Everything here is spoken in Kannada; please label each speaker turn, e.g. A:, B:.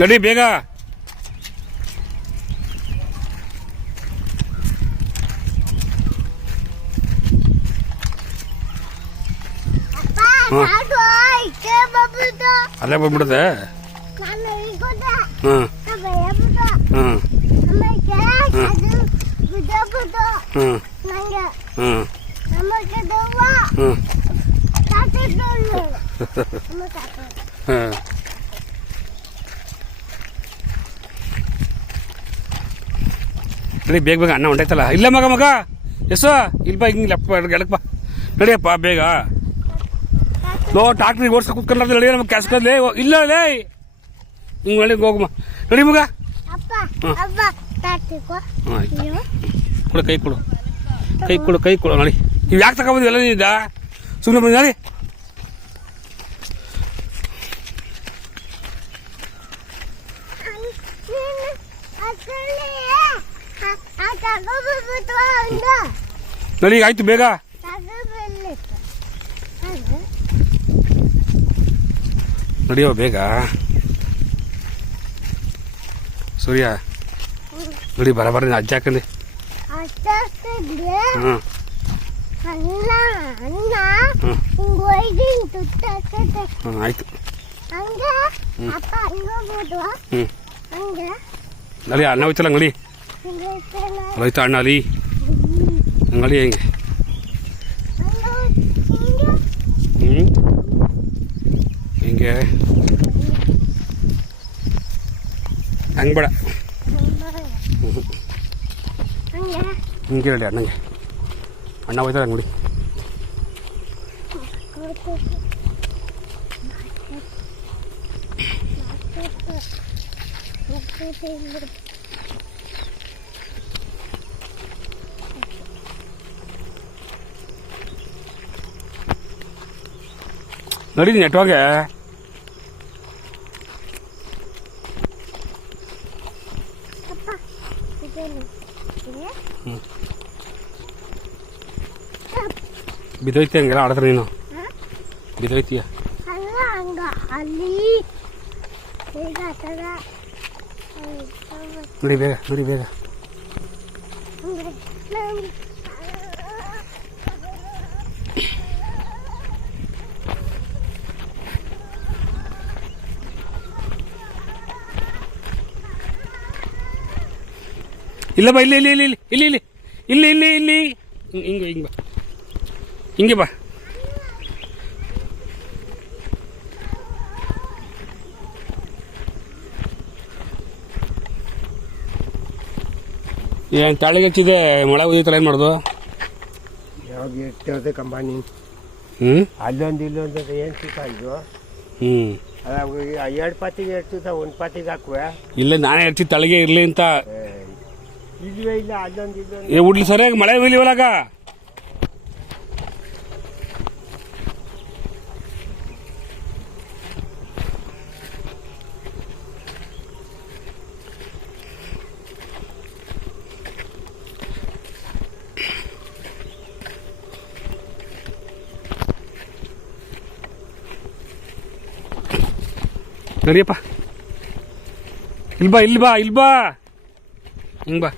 A: ನಡಿ ಬೇಗ. ಅಲ್ಲೇ ಬಂದ್ಬಿಡುತ್ತೆ?
B: ಹ್ಞೂ
A: ಹ್ಞೂ
B: ಹ್ಞೂ ಹ್ಞೂ ಹ್ಞೂ
A: ಹ್ಞೂ ನಡಿ ಬೇಗ ಬೇಗ ಅನ್ನ ಹೊಂಟೈತಲ್ಲ. ಇಲ್ಲ ಮಗ ಮಗ. ಎಸ್ಸು ಇಲ್ಲಿ ಬಾ ಹಿಂಗೆ ಲೆಪ್ಪ ಎಡಕ್ಕೆ ಬಾ. ನಡಿಯಪ್ಪ ಬೇಗ. ನೋ ಟ್ರಾಕ್ಟ್ರಿಗೆ ಓಡಿಸ್ಕೊ ಕುತ್ಕೊಂಡ್ರೆ ನಡಿ ನಮಗೆ ಕೆಸ್ಕೊಂಡ್ಲೇ ಇಲ್ಲ ಲೇ. ಹಿಂಗೆ ಒಳಗೆ ಹೋಗಮ್ಮ ನಡಿ ಮಗ.
B: ಅಪ್ಪ ಅಪ್ಪ
A: ಕೊಡು. ಕೈ ಕೊಡು. ಕೈ ಕೊಡು ಕೈ ಕೊಡು. ನೋಡಿ. ನೀವು ಯಾಕೆ ತಗೊಂಬಂದು ಎಲ್ಲ ನೀನಿದ್ದ ಸುಮ್ಮನೆ ಬಂದು ನನಗೆ ಈಗ ಆಯ್ತು ಬೇಗ. ನಡಿಯೋ ಬೇಗ. ಸೂರ್ಯ ನೋಡಿ ಬರಬಾರ ಅಜ್ಜ ಹಾಕಂದೆ ಆಯ್ತು. ನಡಿ ಅನ್ನ ಹೋಯ್ತಲ್ಲ
B: ಅಂಗಡಿ
A: Lấy tay nào đi. Ngó
B: đi anh.
A: இங்கே அன்பட இங்கே இல்லை
B: அண்ணங்க
A: அண்ணா போய் தான் முடி Thank you. Nanti di
B: network ya. Bido
A: itu enggak ada terino.
B: Bido
A: itu
B: ya. Allah enggak ali. Bega tera.
A: Beri bega, beri bega.
B: Beri, beri.
A: ಇಲ್ಲ ಬಾ ಇಲ್ಲಿ ಇಲ್ಲಿ ಇಲ್ಲಿ ಇಲ್ಲಿ ಇಲ್ಲಿ ಇಲ್ಲಿ ಇಲ್ಲಿ ಇಲ್ಲಿ ಹಿಂಗೆ ಹಿಂಗೆ ಬಾ. ಹಿಂಗೆ ಬಾ. ಏನು ತಾಳಿಗೆ ಹಚ್ಚಿದೆ ಮಳೆ ಉದೀತಲ್ಲ ಏನು ಮಾಡೋದು?
C: ಯಾವಾಗ ಕಂಬಾನಿ
A: ಹ್ಞೂ
C: ಅಲ್ಲೊಂದು ಇಲ್ಲೊಂದು ಏನು ಸಿಕ್ಕ ಇದು?
A: ಹ್ಞೂ
C: ಎರಡು ಪಾತಿಗೆ ಇರ್ತಿದ್ದ ಒಂದು ಪಾತಿಗೆ ಹಾಕುವೆ.
A: ಇಲ್ಲ ನಾನೇ ಇರ್ತಿ ತಳಗೆ ಇರಲಿ ಅಂತ
C: ಇದುವೇ ಇಲ್ಲ ಅಲ್ಲೊಂದು ಇದೊಂದು.
A: ಏ ಉಡ್ಲಿ ಸರಿಯಾಗಿ ಮಳೆ ಬೀಲಿವಲ್ಲಕ್ಕ ನಡಿಯಪ್ಪ ಇಲ್ಬಾ ಇಲ್ಬಾ ಇಲ್ಬಾ. ಹಿಂಗೆ ಬಾ.